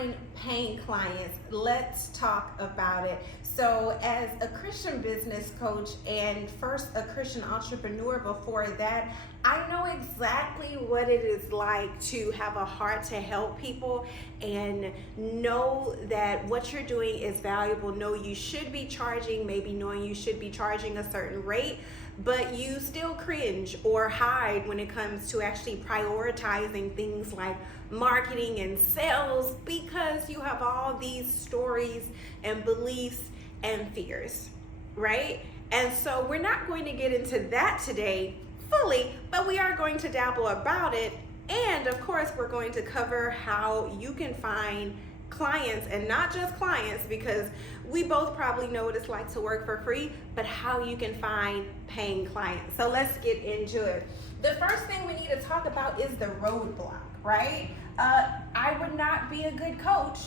find paying clients? Let's talk about it. So as a Christian business coach and first a Christian entrepreneur before that, I know exactly what it is like to have a heart to help people and know that what you're doing is valuable. Know you should be charging, maybe knowing you should be charging a certain rate, but you still cringe or hide when it comes to actually prioritizing things like marketing and sales because you have all these stories and beliefs and fears, right? And so we're not going to get into that today fully, but we are going to dabble about it. And of course, we're going to cover how you can find clients, and not just clients, because we both probably know what it's like to work for free, but how you can find paying clients. So let's get into it. The first thing we need to talk about is the roadblock, right? I would not be a good coach,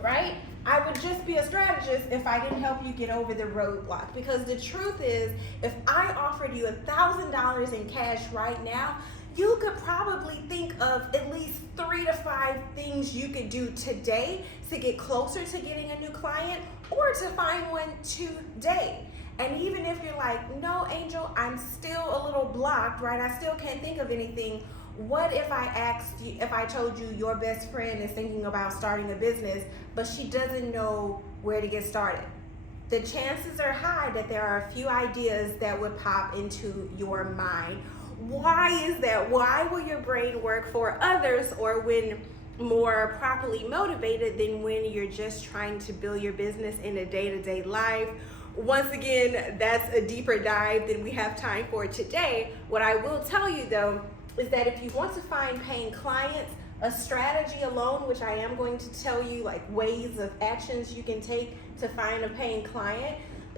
right? I would just be a strategist if I didn't help you get over the roadblock. Because the truth is, if I offered you $1,000 in cash right now, you could probably think of at least 3 to 5 things you could do today to get closer to getting a new client or to find one today. And even if you're like, no, Angel, I'm still a little blocked, right? I still can't think of anything. What if I asked you, if I told you your best friend is thinking about starting a business, but she doesn't know where to get started? The chances are high that there are a few ideas that would pop into your mind. Why is that? Why will your brain work for others or when more properly motivated than when you're just trying to build your business in a day-to-day life? Once again, that's a deeper dive than we have time for today. What I will tell you though is that if you want to find paying clients, a strategy alone, which I am going to tell you like ways of actions you can take to find a paying client,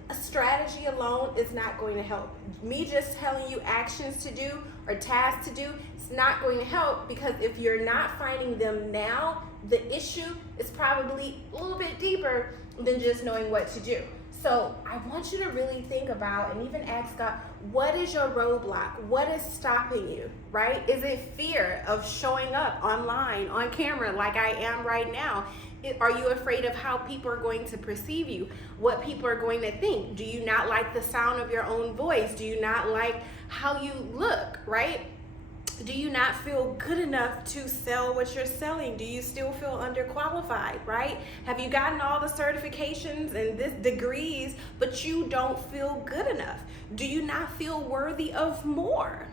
a strategy alone is not going to help. Me just telling you actions to do or tasks to do, it's not going to help, because if you're not finding them now, the issue is probably a little bit deeper than just knowing what to do. So I want you to really think about and even ask God, what is your roadblock? What is stopping you, right? Is it fear of showing up online, on camera, like I am right now? Are you afraid of how people are going to perceive you? What people are going to think? Do you not like the sound of your own voice? Do you not like how you look, right? Do you not feel good enough to sell what you're selling? Do you still feel underqualified, right? Have you gotten all the certifications and this degrees, but you don't feel good enough? Do you not feel worthy of more?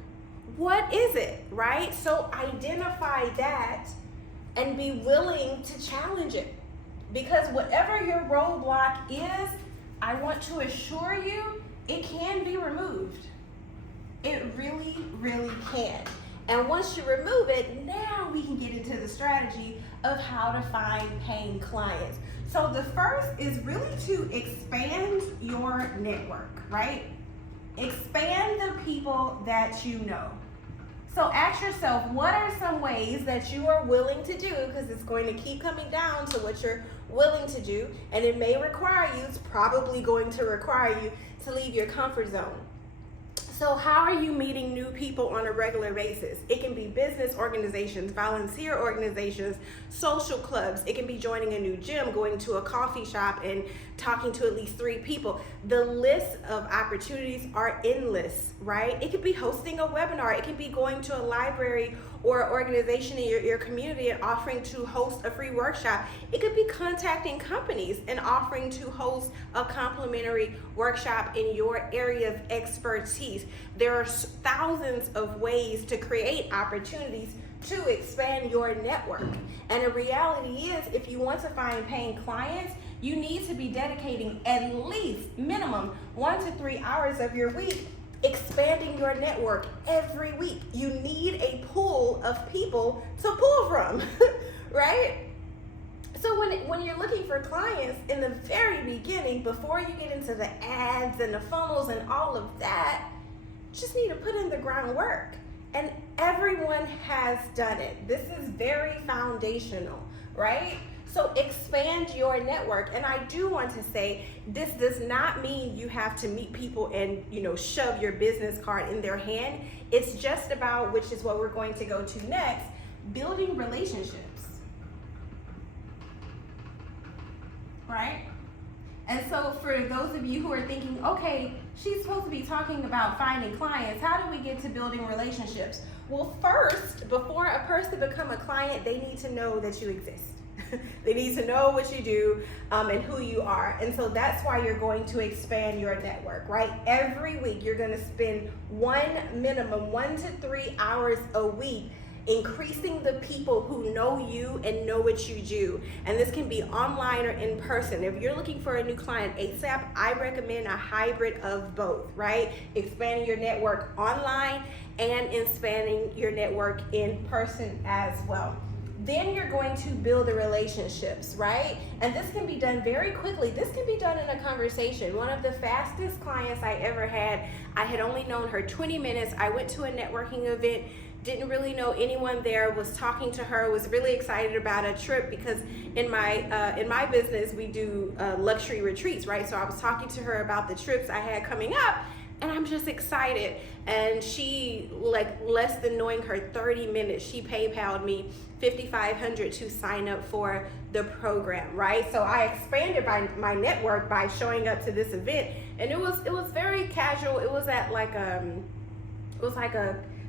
What is it, right? So identify that and be willing to challenge it. Because whatever your roadblock is, I want to assure you, it can be removed. It really, really can. And once you remove it, now we can get into the strategy of how to find paying clients. So the first is really to expand your network, right? Expand the people that you know. So ask yourself, what are some ways that you are willing to do, because it's going to keep coming down to what you're willing to do, and it may require you, it's probably going to require you to leave your comfort zone. So how are you meeting new people on a regular basis? It can be business organizations, volunteer organizations, social clubs. It can be joining a new gym, going to a coffee shop and talking to at least 3 people. The list of opportunities are endless, right? It could be hosting a webinar. It could be going to a library or organization in your community and offering to host a free workshop. It could be contacting companies and offering to host a complimentary workshop in your area of expertise. There are thousands of ways to create opportunities to expand your network. And the reality is, if you want to find paying clients, you need to be dedicating at least minimum 1 to 3 hours of your week expanding your network every week. You need a pool of people to pull from, right? So when you're looking for clients in the very beginning, before you get into the ads and the funnels and all of that, you just need to put in the groundwork. And everyone has done it. This is very foundational, right? So expand your network. And I do want to say, this does not mean you have to meet people and, shove your business card in their hand. It's just about, which is what we're going to go to next, building relationships. right? And so for those of you who are thinking, okay, she's supposed to be talking about finding clients, how do we get to building relationships? Well, first, before a person become a client, they need to know that you exist. They need to know what you do and who you are. And so that's why you're going to expand your network, right? Every week, you're going to spend minimum 1 to 3 hours a week increasing the people who know you and know what you do. And this can be online or in person. If you're looking for a new client ASAP, I recommend a hybrid of both, right? Expanding your network online and expanding your network in person as well. Then you're going to build the relationships, right? And this can be done very quickly. This can be done in a conversation. One of the fastest clients I ever had, I had only known her 20 minutes. I went to a networking event, didn't really know anyone there, was talking to her, was really excited about a trip because in my business, we do luxury retreats, right? So I was talking to her about the trips I had coming up, and I'm just excited. And she, like less than knowing her 30 minutes, she PayPal'd me $5,500 to sign up for the program, right? So I expanded my network by showing up to this event, and it was very casual. It was at like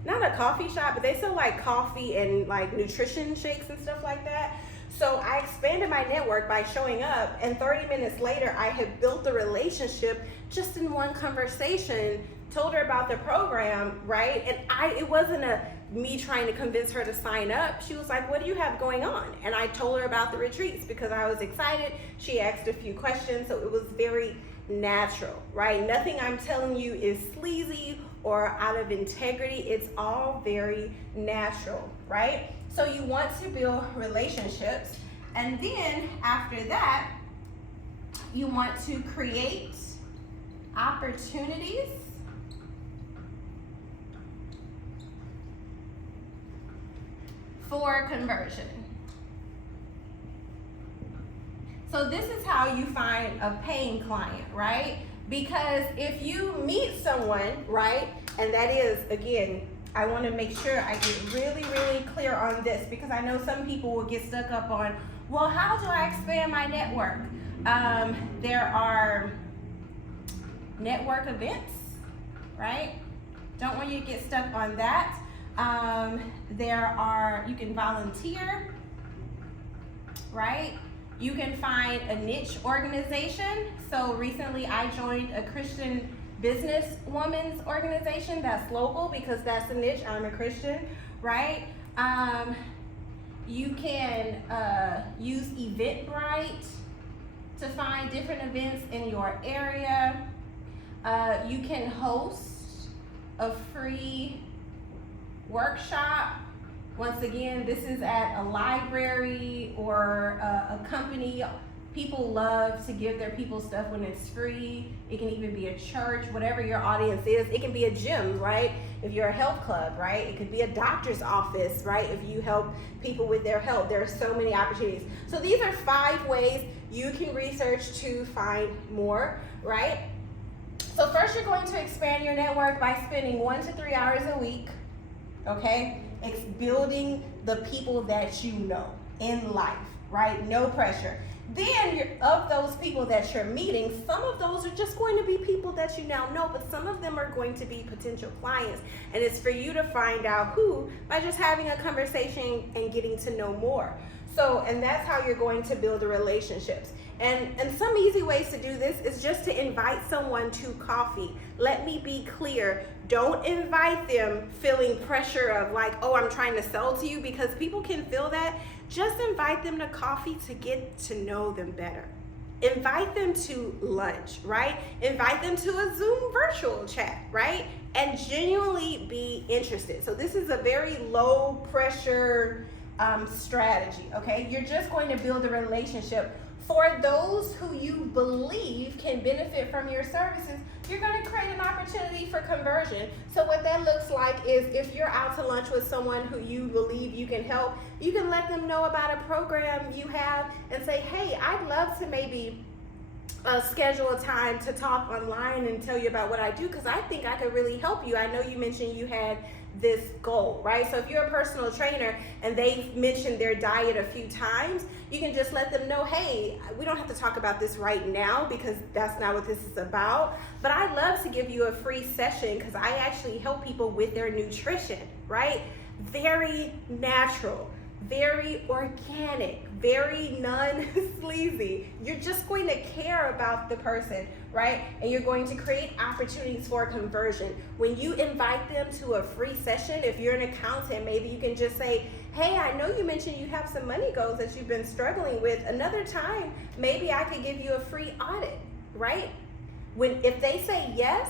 not a coffee shop, but they sell like coffee and like nutrition shakes and stuff like that. So I expanded my network by showing up, and 30 minutes later, I had built a relationship just in one conversation, told her about the program, right? And it wasn't me trying to convince her to sign up. She was like, what do you have going on? And I told her about the retreats because I was excited. She asked a few questions, so it was very natural, right? Nothing I'm telling you is sleazy or out of integrity. It's all very natural, right? So you want to build relationships, and then after that, you want to create opportunities for conversion. So this is how you find a paying client, right? Because if you meet someone, right, and that is, again, I want to make sure I get really, really clear on this, because I know some people will get stuck up on, well, how do I expand my network? There are network events, right? Don't want you to get stuck on that. You can volunteer, right? You can find a niche organization. So recently I joined a Christian business women's organization that's local because that's a niche. I'm a Christian, right? You can use Eventbrite to find different events in your area. You can host a free workshop. Once again, this is at a library or a company. People love to give their people stuff when it's free. It can even be a church, whatever your audience is. It can be a gym, right? If you're a health club, right? It could be a doctor's office, right? If you help people with their health, there are so many opportunities. So these are 5 ways you can research to find more, right? So first, you're going to expand your network by spending 1 to 3 hours a week, okay? It's building the people that you know in life, right? No pressure. Then of those people that you're meeting, some of those are just going to be people that you now know, but some of them are going to be potential clients. And it's for you to find out who by just having a conversation and getting to know more. So, and that's how you're going to build the relationships. And some easy ways to do this is just to invite someone to coffee. Let me be clear. Don't invite them feeling pressure of like, oh, I'm trying to sell to you, because people can feel that. Just invite them to coffee to get to know them better. Invite them to lunch, right? Invite them to a Zoom virtual chat, right? And genuinely be interested. So this is a very low pressure strategy, okay? You're just going to build a relationship. For those who you believe can benefit from your services, you're going to create an opportunity for conversion. So what that looks like is if you're out to lunch with someone who you believe you can help, you can let them know about a program you have and say, hey, I'd love to maybe schedule a time to talk online and tell you about what I do, because I think I could really help you. I know you mentioned you had this goal, right? So if you're a personal trainer and they've mentioned their diet a few times, you can just let them know, hey, we don't have to talk about this right now because that's not what this is about, but I'd love to give you a free session because I actually help people with their nutrition, right? Very natural, very organic, very non-sleazy. You're just going to care about the person, right? And you're going to create opportunities for conversion. When you invite them to a free session, if you're an accountant, maybe you can just say, hey, I know you mentioned you have some money goals that you've been struggling with. Another time, maybe I could give you a free audit, right? If they say yes,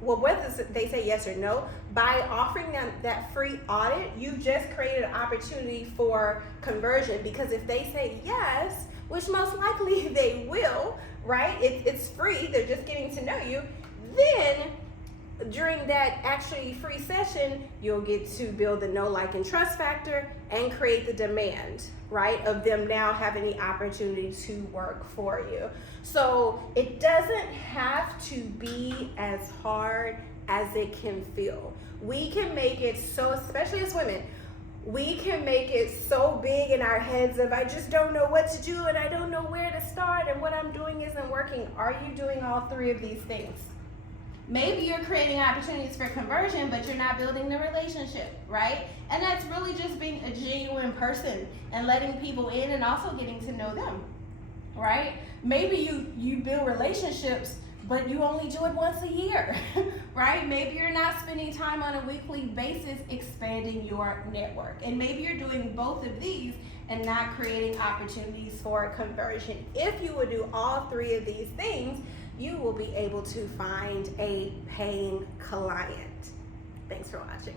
well, whether they say yes or no, by offering them that free audit, you just created an opportunity for conversion, because if they say yes, which most likely they will, right? It's free, they're just getting to know you, then during that actually free session, you'll get to build the know, like, and trust factor and create the demand, right, of them now having the opportunity to work for you. So it doesn't have to be as hard as it can feel. We can make it so, especially as women, we can make it so big in our heads of, I just don't know what to do and I don't know where to start and what I'm doing isn't working. Are you doing all three of these things? Maybe you're creating opportunities for conversion, but you're not building the relationship, right? And that's really just being a genuine person and letting people in and also getting to know them, right? Maybe you build relationships, but you only do it once a year, right? Maybe you're not spending time on a weekly basis expanding your network. And maybe you're doing both of these and not creating opportunities for conversion. If you would do all three of these things, you will be able to find a paying client. Thanks for watching.